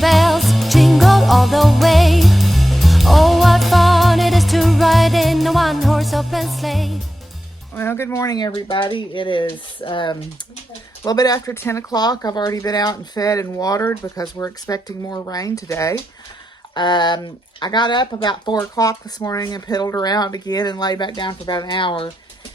bells jingle all the way. Oh, what fun it is to ride in a one-horse open sleigh. Well, good morning, everybody. It is a little bit after 10 o'clock. I've already been out and fed and watered because we're expecting more rain today. I got up about 4 o'clock this morning and piddled around again and laid back down for about an hour.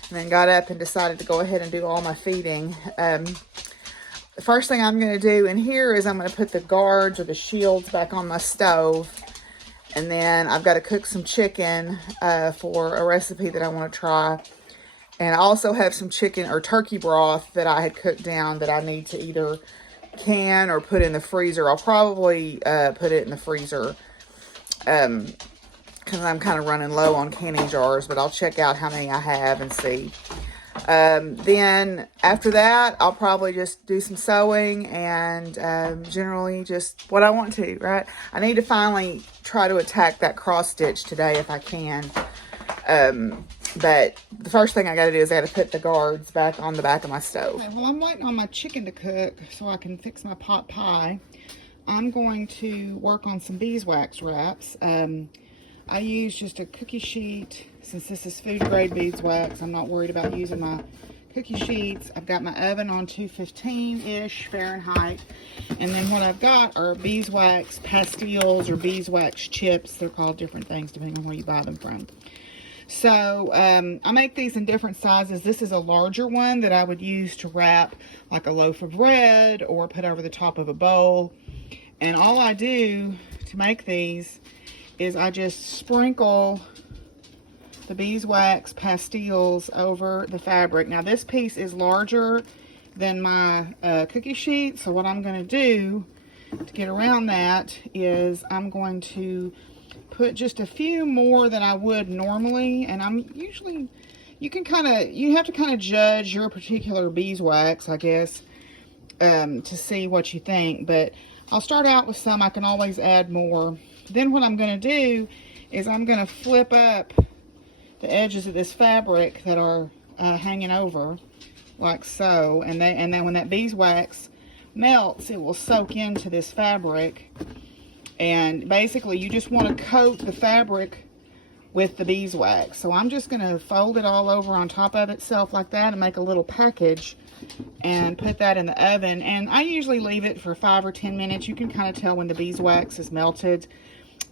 And then got up and decided to go ahead and do all my feeding. The first thing I'm going to do in here is I'm going to put the guards or the shields back on my stove. And then I've got to cook some chicken for a recipe that I want to try. And I also have some chicken or turkey broth that I had cooked down that I need to either can or put in the freezer. I'll probably put it in the freezer because I'm kind of running low on canning jars, but I'll check out how many I have and see. Then after that, I'll probably just do some sewing and generally just what I want to, right? I need to finally try to attack that cross stitch today if I can. But the first thing I got to do is I got to put the guards back on the back of my stove. Okay, well, I'm waiting on my chicken to cook so I can fix my pot pie. I'm going to work on some beeswax wraps. I use just a cookie sheet. Since this is food grade beeswax, I'm not worried about using my cookie sheets. I've got my oven on 215-ish Fahrenheit. And then what I've got are beeswax pastilles or beeswax chips. They're called different things depending on where you buy them from. So I make these in different sizes. This is a larger one that I would use to wrap like a loaf of bread or put over the top of a bowl. And all I do to make these is I just sprinkle the beeswax pastilles over the fabric. Now this piece is larger than my cookie sheet. So what I'm going to do to get around that is I'm going to put just a few more than I would normally, and I'm usually, you have to kind of judge your particular beeswax, I guess, to see what you think, but I'll start out with some. I can always add more. Then what I'm going to do is I'm going to flip up the edges of this fabric that are hanging over, like so, and then when that beeswax melts, it will soak into this fabric. And basically, you just want to coat the fabric with the beeswax. So I'm just going to fold it all over on top of itself like that and make a little package and put that in the oven. And I usually leave it for 5 or 10 minutes. You can kind of tell when the beeswax is melted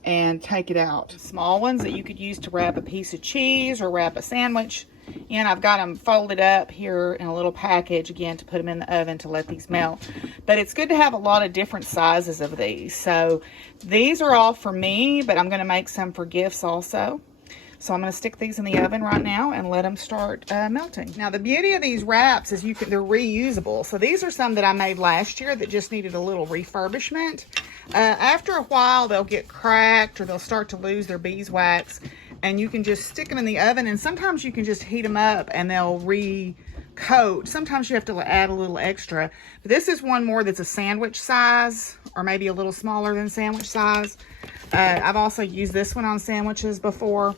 and take it out. Small ones that you could use to wrap a piece of cheese or wrap a sandwich in. I've got them folded up here in a little package again to put them in the oven to let these melt. But it's good to have a lot of different sizes of these. So these are all for me, but I'm going to make some for gifts also. So I'm going to stick these in the oven right now and let them start melting. Now the beauty of these wraps is they're reusable. So these are some that I made last year that just needed a little refurbishment. After a while they'll get cracked or they'll start to lose their beeswax, and you can just stick them in the oven, and sometimes you can just heat them up and they'll recoat. Sometimes you have to add a little extra. But this is one more that's a sandwich size or maybe a little smaller than sandwich size. I've also used this one on sandwiches before.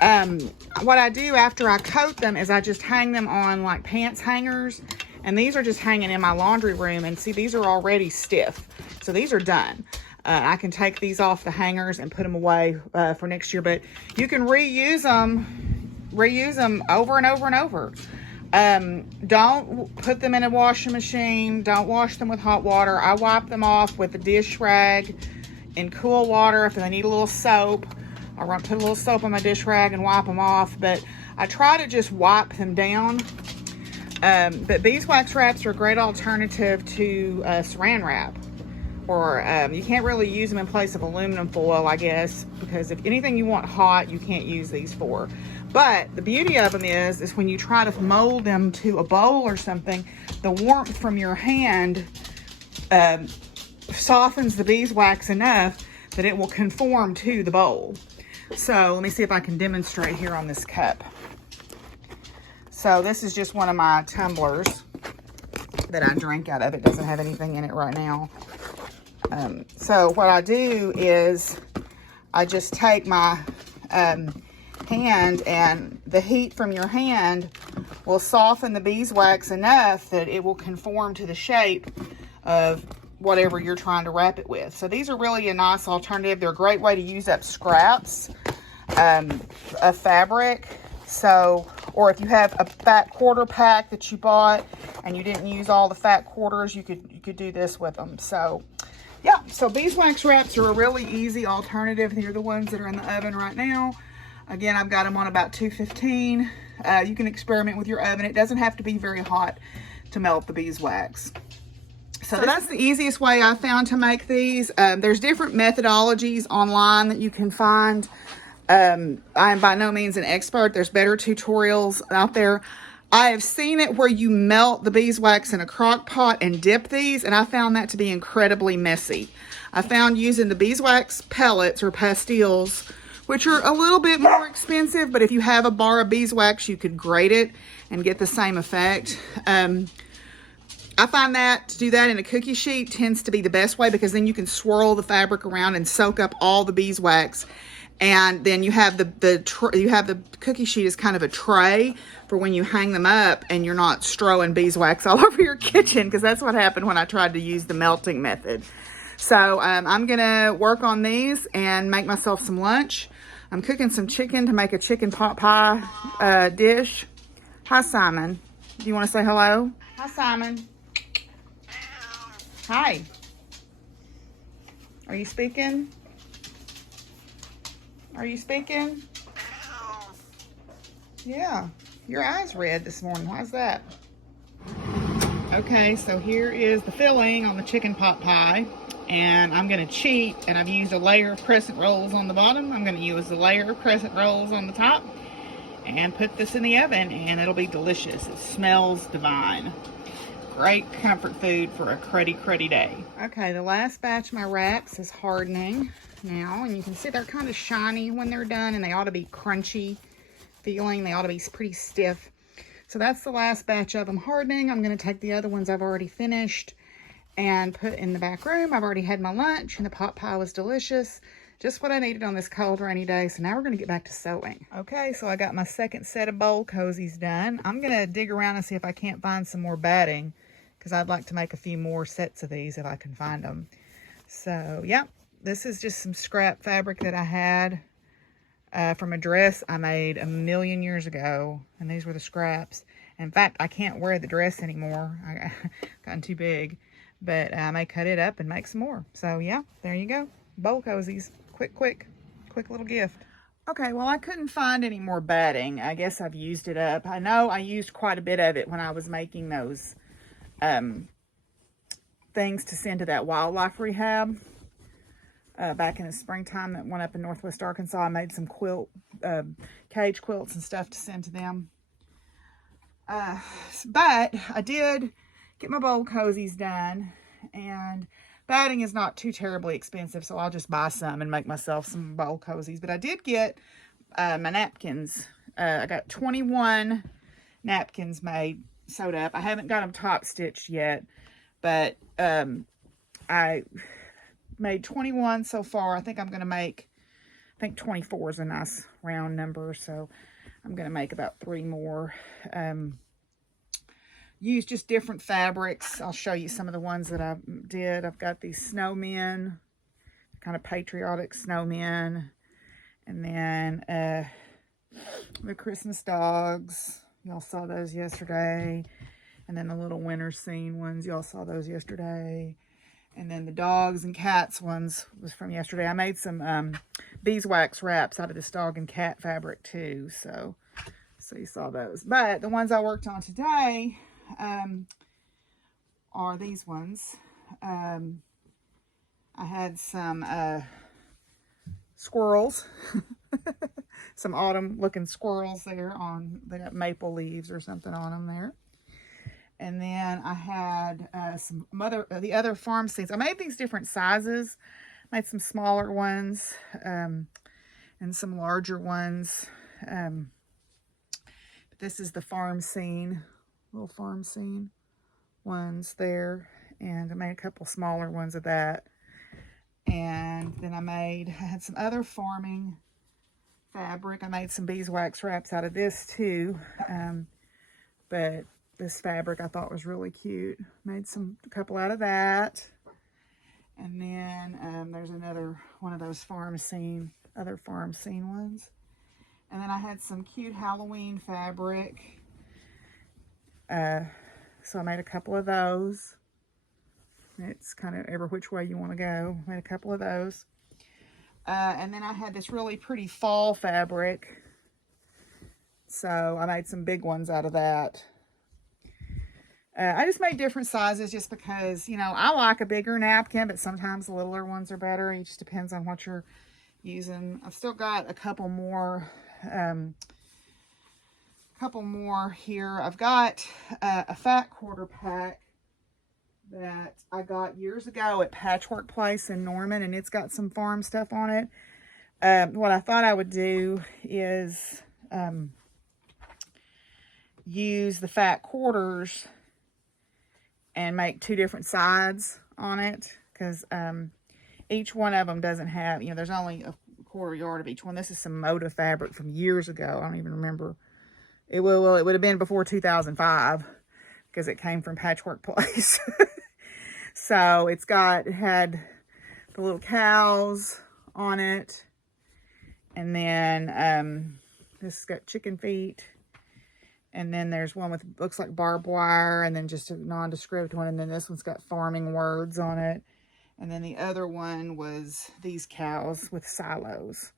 What I do after I coat them is I just hang them on like pants hangers, and these are just hanging in my laundry room, and see, these are already stiff, so these are done. I can take these off the hangers and put them away for next year, but you can reuse them over and over and over. Don't put them in a washing machine. Don't wash them with hot water. I wipe them off with a dish rag in cool water. If they need a little soap, I'll put a little soap on my dish rag and wipe them off, but I try to just wipe them down. But beeswax wraps are a great alternative to saran wrap. Or you can't really use them in place of aluminum foil, I guess, because if anything you want hot, you can't use these for. But the beauty of them is when you try to mold them to a bowl or something, the warmth from your hand softens the beeswax enough that it will conform to the bowl. So let me see if I can demonstrate here on this cup. So this is just one of my tumblers that I drink out of. It doesn't have anything in it right now. So what I do is I just take my hand, and the heat from your hand will soften the beeswax enough that it will conform to the shape of whatever you're trying to wrap it with. So these are really a nice alternative. They're a great way to use up scraps of fabric. So, or if you have a fat quarter pack that you bought and you didn't use all the fat quarters, you could do this with them. So yeah, so beeswax wraps are a really easy alternative. They're the ones that are in the oven right now. Again, I've got them on about 215. You can experiment with your oven. It doesn't have to be very hot to melt the beeswax. So that's the easiest way I found to make these. There's different methodologies online that you can find. I am by no means an expert. There's better tutorials out there. I have seen it where you melt the beeswax in a crock pot and dip these, and I found that to be incredibly messy. I found using the beeswax pellets or pastilles, which are a little bit more expensive, but if you have a bar of beeswax, you could grate it and get the same effect. I find that to do that in a cookie sheet tends to be the best way, because then you can swirl the fabric around and soak up all the beeswax. And then you have the cookie sheet as kind of a tray for when you hang them up and you're not strowing beeswax all over your kitchen, because that's what happened when I tried to use the melting method. So I'm gonna work on these and make myself some lunch. I'm cooking some chicken to make a chicken pot pie dish. Hi, Simon. Do you want to say hello? Hi, Simon. Hi. Are you speaking? Are you speaking? Yeah, your eye's red this morning. Why's that? Okay, so here is the filling on the chicken pot pie, and I'm going to cheat, and I've used a layer of crescent rolls on the bottom. I'm going to use a layer of crescent rolls on the top and put this in the oven, and it'll be delicious. It smells divine. Great comfort food for a cruddy day. Okay, the last batch of my wraps is hardening now, and you can see they're kind of shiny when they're done, and they ought to be crunchy feeling. They ought to be pretty stiff. So that's the last batch of them hardening. I'm going to take the other ones I've already finished and put in the back room. I've already had my lunch, and the pot pie was delicious. Just what I needed on this cold, rainy day. So now we're going to get back to sewing. Okay, so I got my second set of bowl cozies done. I'm going to dig around and see if I can't find some more batting, because I'd like to make a few more sets of these if I can find them. So, yeah. This is just some scrap fabric that I had from a dress I made a million years ago. And these were the scraps. In fact, I can't wear the dress anymore. I gotten too big. But I may cut it up and make some more. So, yeah, there you go. Bowl cozies. Quick little gift. Okay, well, I couldn't find any more batting. I guess I've used it up. I know I used quite a bit of it when I was making those things to send to that wildlife rehab. Back in the springtime that went up in Northwest Arkansas. I made some cage quilts and stuff to send to them. But I did get my bowl cozies done, and batting is not too terribly expensive, so I'll just buy some and make myself some bowl cozies. But I did get my napkins. I got 21 napkins sewed up. I haven't got them top stitched yet, but I made 21 so far. I think I'm going to make, 24 is a nice round number, so I'm going to make about 3 more. Use just different fabrics. I'll show you some of the ones that I did. I've got these snowmen, kind of patriotic snowmen, and then the Christmas dogs. Y'all saw those yesterday. And then the little winter scene ones, y'all saw those yesterday. And then the dogs and cats ones was from yesterday. I made some beeswax wraps out of this dog and cat fabric too. So you saw those. But the ones I worked on today are these ones. I had some squirrels. Some autumn looking squirrels there they got maple leaves or something on them there. And then I had the other farm scenes. I made these different sizes. Made some smaller ones and some larger ones. But this is the farm scene, little farm scene ones there. And I made a couple smaller ones of that. And then I had some other farming fabric. I made some beeswax wraps out of this too. But this fabric I thought was really cute. Made a couple out of that. And then there's another one of those other farm scene ones. And then I had some cute Halloween fabric. So I made a couple of those. It's kind of every which way you want to go. Made a couple of those. And then I had this really pretty fall fabric. So I made some big ones out of that. I just made different sizes just because, you know, I like a bigger napkin, but sometimes the littler ones are better. It just depends on what you're using. I've still got a couple more here. I've got a fat quarter pack that I got years ago at Patchwork Place in Norman, and it's got some farm stuff on it. What I thought I would do is use the fat quarters and make two different sides on it, because each one of them doesn't have, you know, there's only a quarter yard of each one. This is some Moda fabric from years ago. I don't even remember. It would have been before 2005 because it came from Patchwork Place. So it had the little cows on it, and then this has got chicken feet. And then there's one with, looks like barbed wire, and then just a nondescript one. And then this one's got farming words on it. And then the other one was these cows with silos.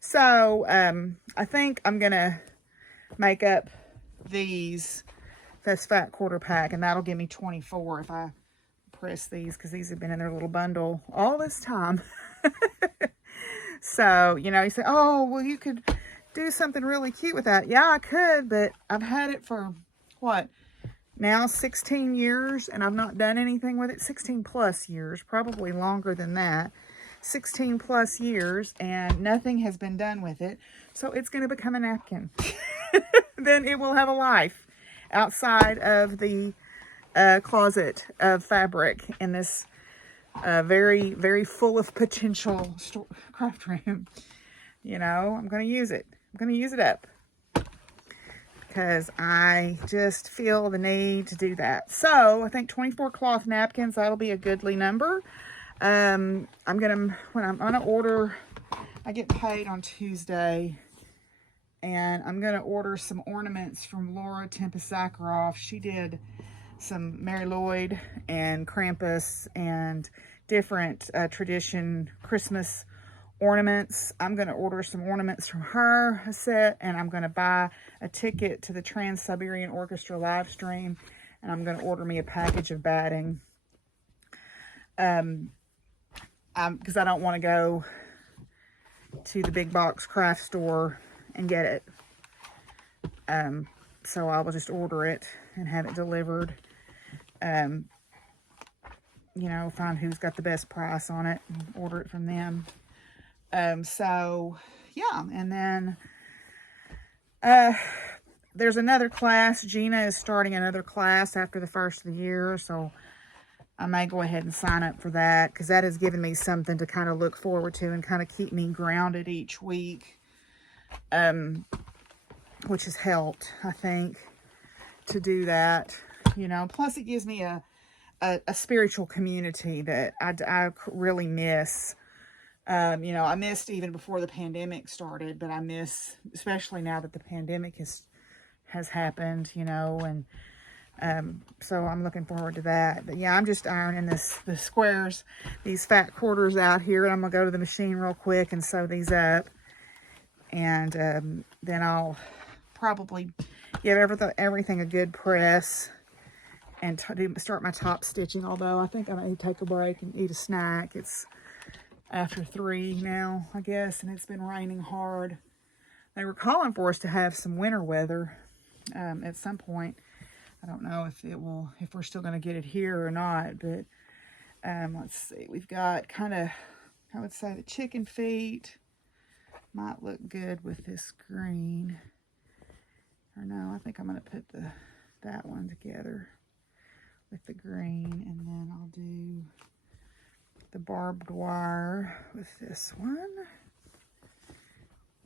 So I think I'm going to make up this fat quarter pack, and that'll give me 24 if I press these, because these have been in their little bundle all this time. So, you know, you say, oh, well, you could do something really cute with that. Yeah, I could, but I've had it for what now, 16 years, and I've not done anything with it. 16 plus years, probably longer than that. 16 plus years, and nothing has been done with it. So it's going to become a napkin. Then it will have a life outside of the closet of fabric in this very, very full of potential craft room. You know, I'm going to use it. I'm going to use it up, because I just feel the need to do that. So I think 24 cloth napkins, that'll be a goodly number. When I'm gonna order, I get paid on Tuesday, and I'm gonna order some ornaments from Laura Tempest Zakharoff. She did some Mary Lloyd and Krampus and different tradition Christmas ornaments. I'm going to order some ornaments from her, a set, and I'm going to buy a ticket to the Trans-Siberian Orchestra live stream, and I'm going to order me a package of batting. Because I don't want to go to the big box craft store and get it. So I will just order it and have it delivered. You know, find who's got the best price on it and order it from them. So yeah, and then there's another class. Gina is starting another class after the first of the year, so I may go ahead and sign up for that, because that has given me something to kind of look forward to and kind of keep me grounded each week, which has helped, I think, to do that. You know, plus it gives me a spiritual community that I really miss. You know, I missed even before the pandemic started, but I miss, especially now that the pandemic has happened, you know, and so I'm looking forward to that. But yeah, I'm just ironing the squares, these fat quarters out here, and I'm gonna go to the machine real quick and sew these up, and then I'll probably give everything a good press and start my top stitching. Although I think I may take a break and eat a snack. It's after 3 now, I guess, and it's been raining hard. They were calling for us to have some winter weather at some point. I don't know if we're still going to get it here or not, but let's see. We've got kind of, I would say, the chicken feet might look good with this green. Or no, I think I'm going to put that one together with the green, and then I'll do the barbed wire with this one,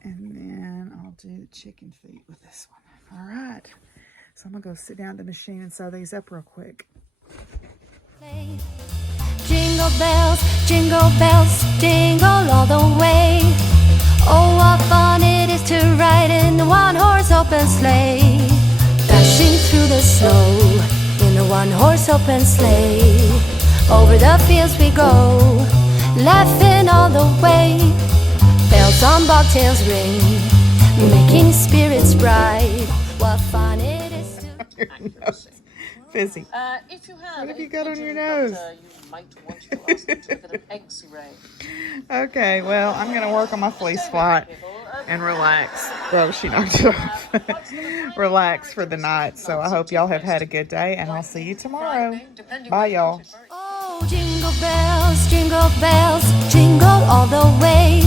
and then I'll do the chicken feet with this one. All right, so I'm gonna go sit down at the machine and sew these up real quick. Jingle bells, jingle all the way. Oh, what fun it is to ride in a one-horse open sleigh. Dashing through the snow in a one-horse open sleigh. Over the fields we go, laughing all the way. Bells on bobtails ring, making spirits bright. What fun it is to... Fizzy. If you have What have you got on your nose? You might want to ask them to look at an X-ray. Okay, well, I'm going to work on my fleece flight and relax. Well, she knocked it off. Relax for the night. So I hope y'all have had a good day, and I'll see you tomorrow. Bye, y'all. Oh, jingle bells, jingle all the way.